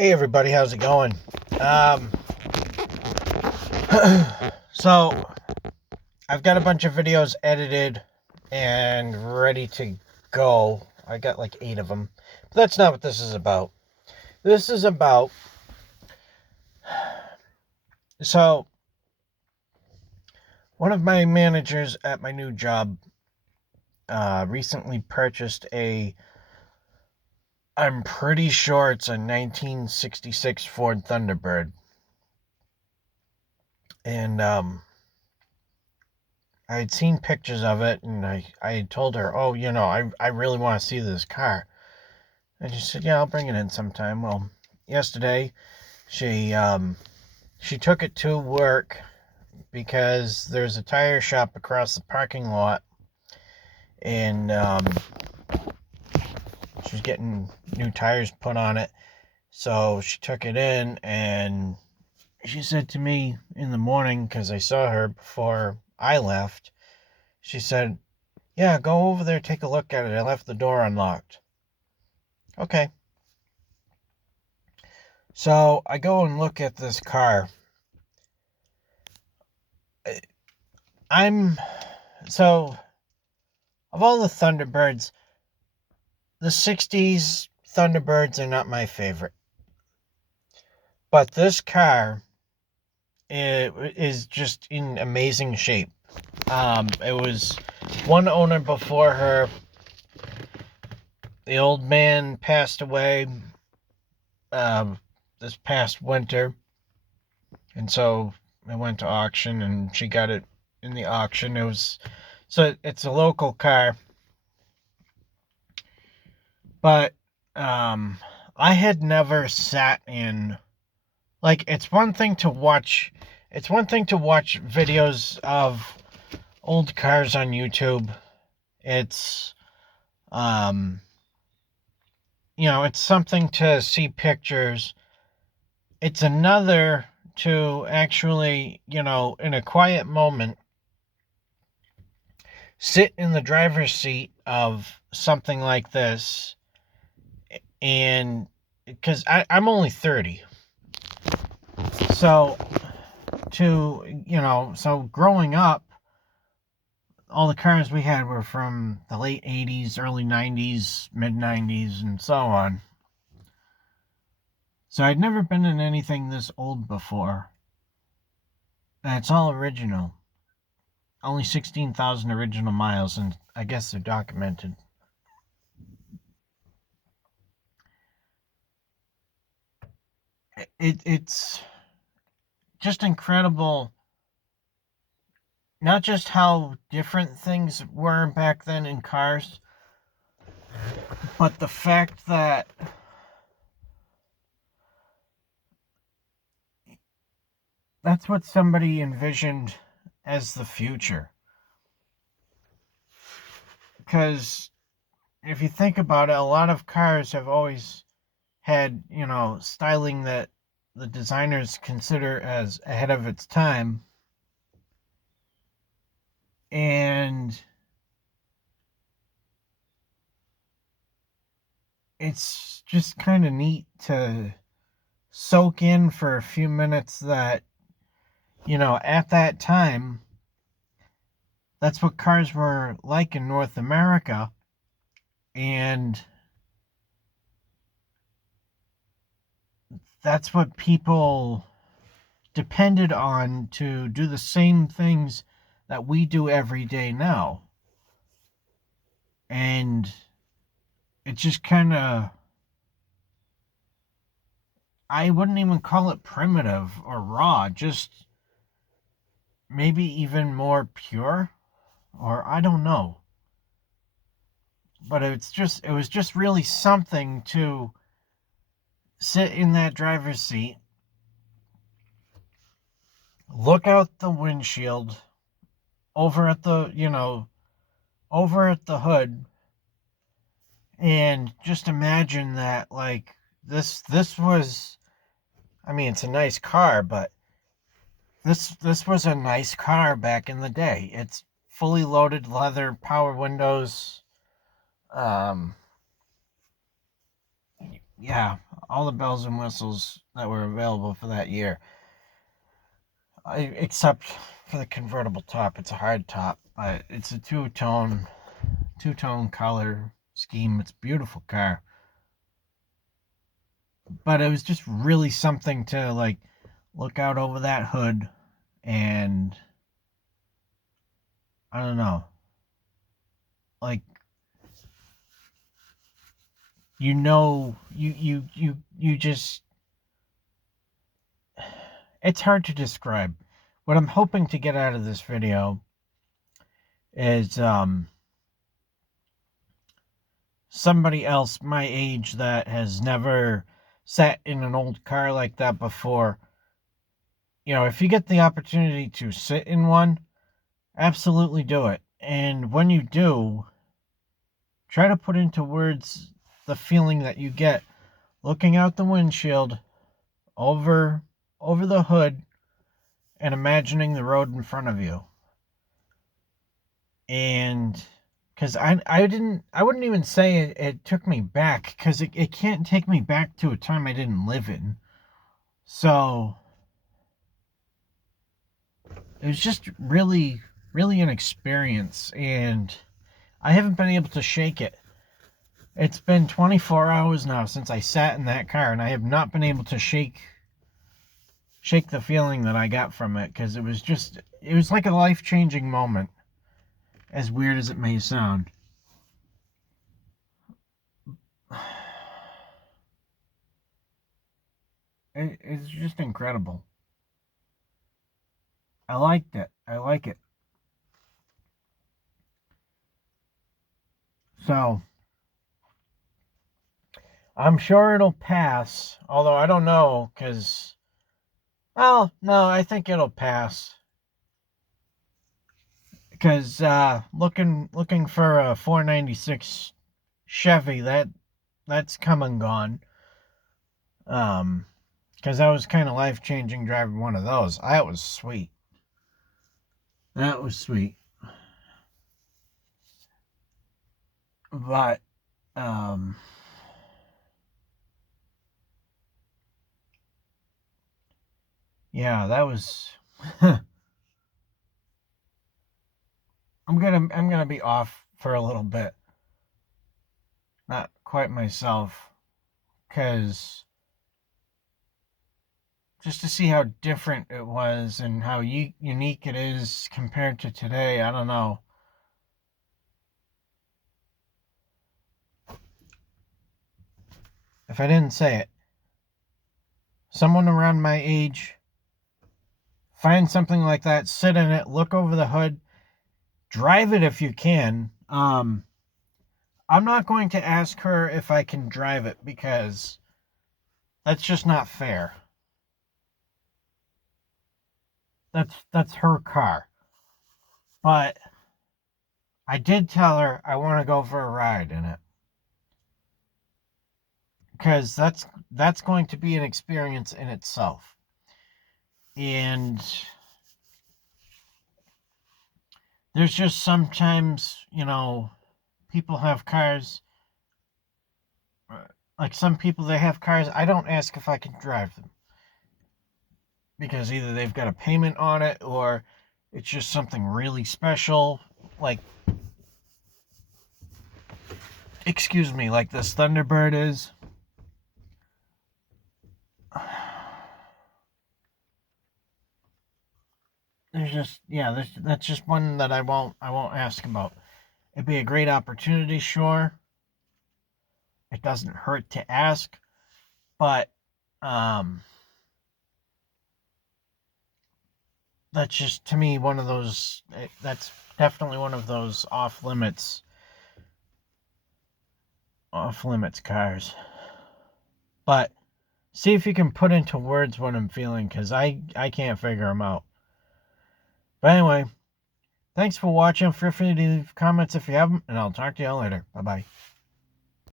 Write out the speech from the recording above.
Hey everybody, how's it going? Um, so I've got a bunch of videos edited and ready to go. I got like 8 of them. But that's not what this is about. This is about, so one of my managers at my new job recently purchased I'm pretty sure it's a 1966 Ford Thunderbird. And I had seen pictures of it, and I had told her, oh, I really want to see this car. And she said, yeah, I'll bring it in sometime. Well, yesterday, she took it to work because there's a tire shop across the parking lot, and she was getting new tires put on it. So she took it in, and she said to me in the morning, because I saw her before I left, she said, yeah, go over there, take a look at it. I left the door unlocked. Okay. So I go and look at this car. I'm so of all the Thunderbirds, the 60s Thunderbirds are not my favorite. But this car is just in amazing shape. It was one owner before her. The old man passed away this past winter, and so I went to auction, and she got it in the auction. It's a local car, but I had never sat in, like, it's one thing to watch videos of old cars on YouTube. It's it's something to see pictures. It's another to actually, in a quiet moment, sit in the driver's seat of something like this. And because I'm only 30. So so growing up, all the cars we had were from the late 80s, early 90s, mid 90s, and so on. So I'd never been in anything this old before. And it's all original. Only 16,000 original miles, and I guess they're documented. It's just incredible, not just how different things were back then in cars, but the fact that that's what somebody envisioned as the future. Because if you think about it, a lot of cars have always had, styling that the designers consider as ahead of its time. And it's just kind of neat to soak in for a few minutes that, at that time, that's what cars were like in North America. And that's what people depended on to do the same things that we do every day now. And it just kind of, I wouldn't even call it primitive or raw, just maybe even more pure, or I don't know. But it was just really something to sit in that driver's seat, look out the windshield, over at the hood, and just imagine that, like, this was, I mean, it's a nice car, but this was a nice car back in the day. It's fully loaded leather, power windows, yeah, all the bells and whistles that were available for that year. Except for the convertible top. It's a hard top, but it's a two-tone color scheme. It's a beautiful car. But it was just really something to, like, look out over that hood and, I don't know, like, you just, it's hard to describe. What I'm hoping to get out of this video is somebody else my age that has never sat in an old car like that before. You know, if you get the opportunity to sit in one, absolutely do it. And when you do, try to put into words the feeling that you get looking out the windshield over the hood and imagining the road in front of you. And because I wouldn't even say it took me back, because it can't take me back to a time I didn't live in. So it was just really, really an experience, and I haven't been able to shake it. It's been 24 hours now since I sat in that car, and I have not been able to shake the feeling that I got from it, because it was like a life-changing moment, as weird as it may sound. It's just incredible. I liked it. I like it. So, I'm sure it'll pass, although I don't know, because, well, no, I think it'll pass. Because looking for a 496 Chevy, that's come and gone. Because that was kind of life-changing driving one of those. That was sweet. That was sweet. But, yeah, that was... I'm gonna be off for a little bit. Not quite myself, because just to see how different it was and how unique it is compared to today. I don't know. If I didn't say it, someone around my age, find something like that, sit in it, look over the hood, drive it if you can. I'm not going to ask her if I can drive it, because that's just not fair. That's her car. But I did tell her I want to go for a ride in it, because that's going to be an experience in itself. And there's just sometimes, people have cars, like some people, they have cars, I don't ask if I can drive them, because either they've got a payment on it, or it's just something really special, like this Thunderbird is. That's just one that I won't ask about. It'd be a great opportunity, sure. It doesn't hurt to ask, but that's just, to me, one of those. That's definitely one of those off limits cars. But see if you can put into words what I'm feeling, because I can't figure them out. But anyway, thanks for watching. Feel free to leave comments if you haven't, and I'll talk to y'all later. Bye-bye.